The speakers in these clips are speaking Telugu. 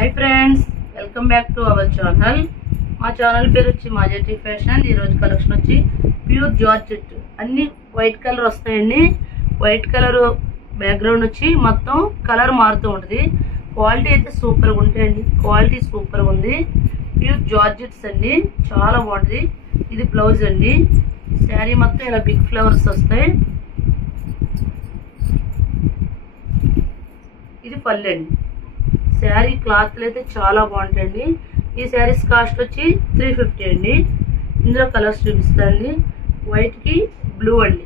Hi friends, welcome back to our channel. మా ఛానల్ పేరు వచ్చి మాజెటీ ఫ్యాషన్. ఈరోజు కలెక్షన్ వచ్చి ప్యూర్ జార్జెట్, అన్ని వైట్ కలర్ వస్తాయండి. వైట్ కలర్ బ్యాక్గ్రౌండ్ వచ్చి మొత్తం కలర్ మారుతూ ఉంటుంది. క్వాలిటీ అయితే సూపర్గా ఉంటాయండి, క్వాలిటీ సూపర్గా ఉంది. ప్యూర్ జార్జెట్స్ అండి, చాలా బాగుంటుంది. ఇది బ్లౌజ్ అండి. శారీ మొత్తం ఇలా బిగ్ ఫ్లవర్స్ వస్తాయి. ఇది పళ్ళు అండి. శారీ క్లాత్లు అయితే చాలా బాగుంటాయండి. ఈ శారీస్ కాస్ట్ వచ్చి 350 అండి. ఇందులో కలర్స్ చూపిస్తానండి. వైట్కి బ్లూ అండి.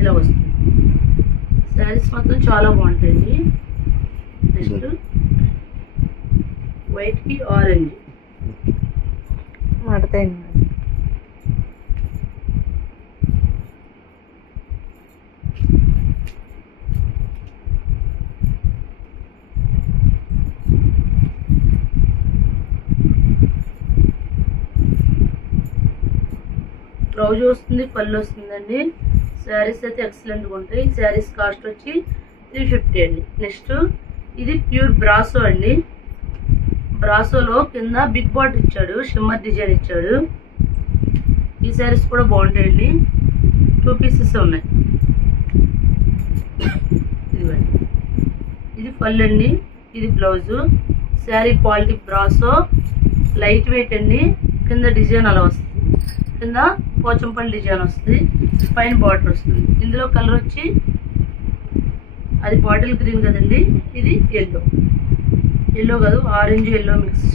ఇలా వస్తుంది. శారీస్ మాత్రం చాలా బాగుంటాయండి. నెక్స్ట్ వైట్కి ఆరెంజ్ మడతాయండి. బ్లౌజ్ వస్తుంది, పళ్ళు వస్తుందండి. శారీస్ అయితే ఎక్సలెంట్గా ఉంటాయి. శారీస్ కాస్ట్ వచ్చి 350 అండి. నెక్స్ట్ ఇది ప్యూర్ బ్రాసో అండి. బ్రాసోలో కింద బిగ్ బార్డర్ ఇచ్చాడు, షిమ్మర్ డిజైన్ ఇచ్చాడు. ఈ శారీస్ కూడా బాగుంటాయండి. 2 పీసెస్ ఉన్నాయి. ఇదిగోండి, ఇది పళ్ళు అండి, ఇది blouse. Sari quality brasso, light weight అండి. కింద డిజైన్ అలా వస్తుంది, కింద పోచంపల్లి డిజైన్ వస్తుంది, పైన బార్డర్ వస్తుంది. ఇందులో కలర్ వచ్చి అది బాటిల్ గ్రీన్ కదండి, ఇది ఎల్లో. ఎల్లో కాదు, ఆరెంజ్ ఎల్లో మిక్స్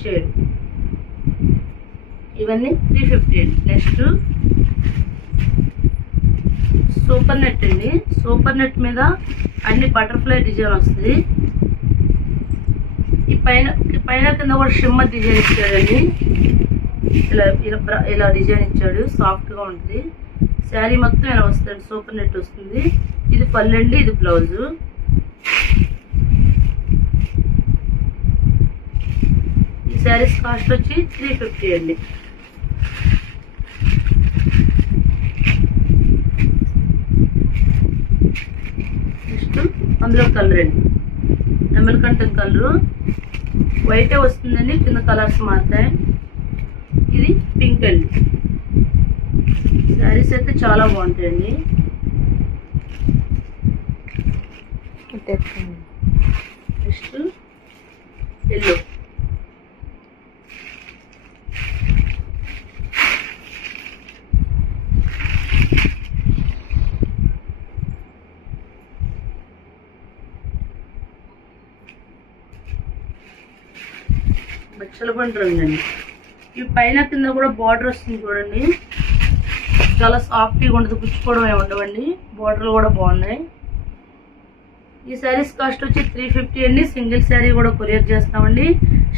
షేడ్. ఇవన్నీ 350 అండి. నెక్స్ట్ సూపర్ నెట్ అండి. సూపర్ నెట్ మీద అన్ని బటర్ఫ్లై డిజైన్ వస్తుంది. ఈ పైన కింద కూడా షిమ్మర్ డిజైన్ ఇచ్చాడండి. ఇలా డిజైన్ ఇచ్చాడు, సాఫ్ట్గా ఉంటుంది. శారీ మొత్తం ఇలా వస్తుంది, సూపర్ నెట్ వస్తుంది. ఇది పళ్ళు అండి, ఇది బ్లౌజు. ఈ శారీస్ కాస్ట్ వచ్చి 350 అండి. నెక్స్ట్ అందులో కలర్ అండి, ఎమల్కంటన్ కలరు. వైటే వస్తుందండి, కింద కలర్స్ మారుతాయి. ఇది పింక్ అండి. శారీస్ అయితే చాలా బాగుంటాయండి. Next yellow. బచ్చల పండు రంగు అండి. ఈ పైన కింద కూడా బార్డర్ వస్తుంది చూడండి, చాలా సాఫ్ట్గా ఉంటుంది, గుచ్చుకోవడం ఏమి ఉండవండి. బార్డర్లు కూడా బాగున్నాయి. ఈ శారీస్ కాస్ట్ వచ్చి 350 అండి. సింగిల్ శారీ కూడా కొరియర్ చేస్తామండి.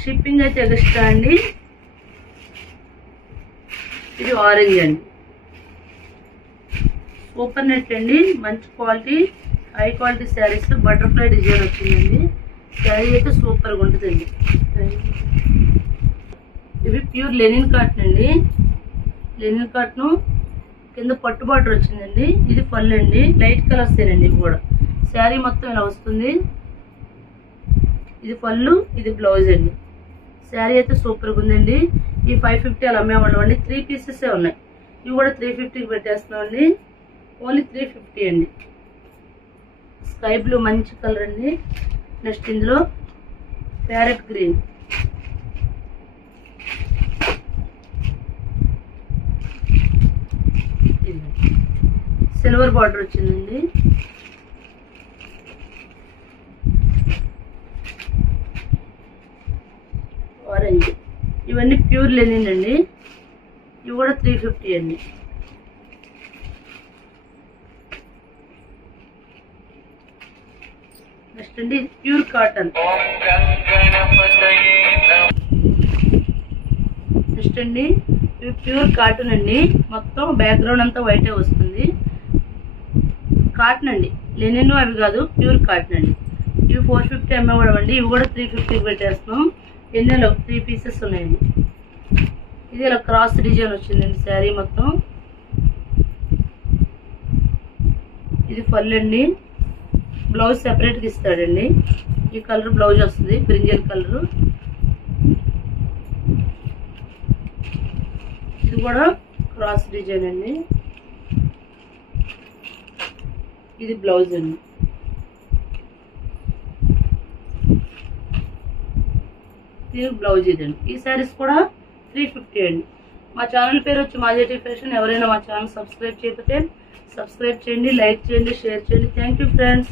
షిప్పింగ్ అయితే ఎక్స్ట్రా అండి. ఇది ఆరెంజ్ అండి. సూపర్ నెట్ అండి, మంచి quality, high quality saris. Butterfly design వచ్చిందండి. శారీ అయితే సూపర్గా ఉంటుందండి. ఇవి ప్యూర్ లెనిన్ కాటన్ అండి. లెనిన్ కాటన్ కింద పట్టు బార్డర్ వచ్చిందండి. ఇది పళ్ళు అండి, లైట్ కలర్స్ ఏనండి. ఇవి కూడా శారీ మొత్తం ఇలా వస్తుంది. ఇది పళ్ళు, ఇది బ్లౌజ్ అండి. శారీ అయితే సూపర్గా ఉందండి. ఈ 550 అలా అమ్మేవాళ్ళం అండి. 3 పీసెస్ ఉన్నాయి. ఇవి కూడా 350కి పెట్టేస్తున్నామండి. ఓన్లీ 350 అండి. స్కై బ్లూ మంచి కలర్ అండి. నెక్స్ట్ ఇందులో ప్యారెట్ గ్రీన్, సిల్వర్ బార్డర్ వచ్చిందండి. ఆరెంజ్. ఇవన్నీ ప్యూర్ లెనిన్ అండి. ఇవి కూడా 350 అండి. నెక్స్ట్ అండి ప్యూర్ కాటన్. నెక్స్ట్ అండి ఇవి ప్యూర్ కాటన్ అండి. మొత్తం బ్యాక్గ్రౌండ్ అంతా వైటే వస్తుంది. కాటన్ అండి, లెనిన్ అవి కాదు, ప్యూర్ కాటన్ అండి. ఇవి 450 అమ్మేవాళ్ళం అండి. ఇవి కూడా 350కి పెట్టేస్తున్నాం. ఎన్నెలో 3 పీసెస్ ఉన్నాయండి. ఇది ఇలా క్రాస్ డిజైన్ వచ్చిందండి శారీ మొత్తం. ఇది పళ్ళు అండి. బ్లౌజ్ సెపరేట్గా ఇస్తాడండి. ఈ కలర్ బ్లౌజ్ వస్తుంది, బ్రింజల్ కలరు. ఇది కూడా క్రాస్ డిజైన్ అండి. ఇది బ్లౌజ్ అండి. ఇది బ్లౌజ్ ఇదండి. ఈ శారీస్ కూడా 350 అండి. మా ఛానల్ పేరు వచ్చి మాజేటి ఫ్యాషన్. ఎవరైనా మా ఛానల్ సబ్స్క్రైబ్ చేయకపోతే సబ్స్క్రైబ్ చేయండి, లైక్ చేయండి, షేర్ చేయండి. Thank you friends.